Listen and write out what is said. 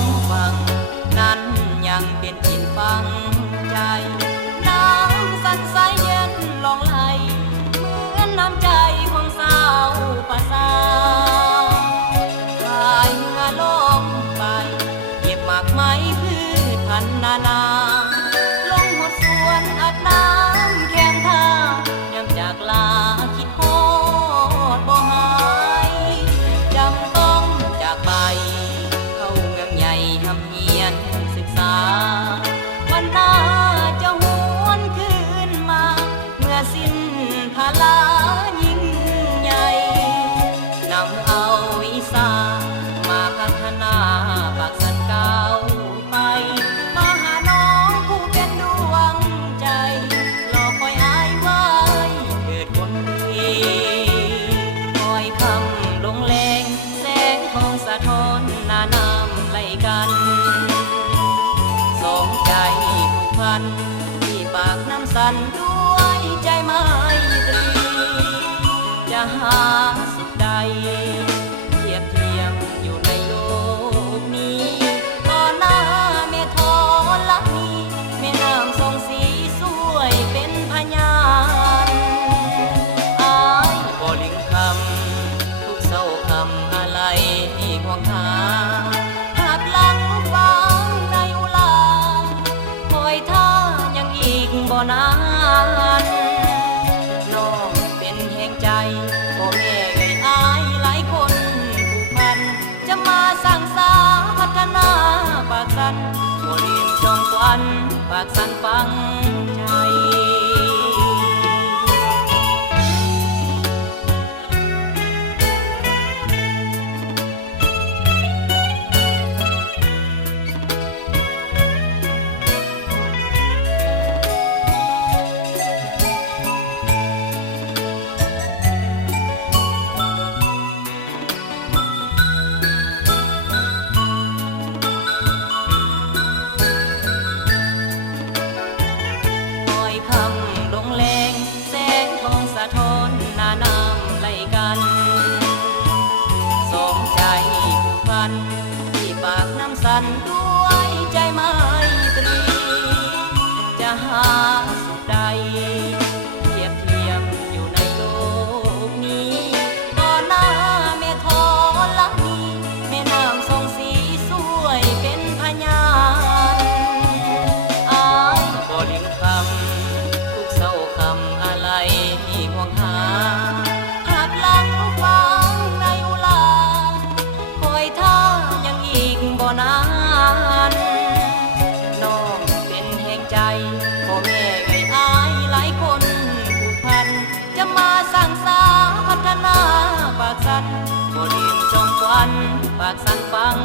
องฟังนั้นยังเป็นจิตฟังใจน้ำสันใสเย็นลองไหลเหมือนน้ำใจของสาวป่าสาวพายเรือล่องไปเก็บหมากไม้พืชพันธุ์นานาลงหดสวนอาบน้ำแข้งทายามจากลาคิดฮอดบ่หายจำต้องจากไปเข้าเมืองใหญ่ทำเฮียนศึกษาวันหน้าจะหวนคืนมาเมื่อสิ้นภาระยิ่งใหญ่นำเอาวิสามาพัฒนาปากสันก้าวไปมาหาน้องผู้เป็นดวงใจรอคอยอายไว้เกิดคนดีคอยคำลงแรงแสงทองสะท้อนหน้าน้ำไหลกันสองใจผูกพันที่ปากน้ำสันด้วยใจไมตรีจะหาสุดใดเทียบเทียมอยู่ในโลกนี้ต่อหน้าแม่ธรณีแม่น้ำทรงสีสวยเป็นพยานอายบ่ลืมคำทุกเศร้าคำอะไรห่วงหาหักหลังฟังในอุลาคอยท่ายังอีกบ่นานน้องเป็นแห่งใจพ่อแม่ไงอายหลายคนผูกพันจะมาสร้างสาพัฒนาปากสันบ่ลืมจอมควันปากสันฟังใจคำลงแรงแสงทองสะท้อนหน้าน้ำไหลกันสองใจผูกพันที่ปากน้ำสันด้วยใจไมตรีจะหาสุดใดเทียบเทียมอยู่ในโลกนี้ต่อหน้าแม่ธรณีแม่น้ำทรงสีสวยเป็นพยานอายบ่ลืมคำทุกเศร้าคำอะไรห่วงหาหักหลังฟังในอุลาคอยท่ายังอีกบ่นานน้องเป็นแห่งใจพ่อแม่ไงอายหลายคนผูกพันจะมาสร้างสาพัฒนาปากสันบ่ลืมจอมควันปากสันฟัง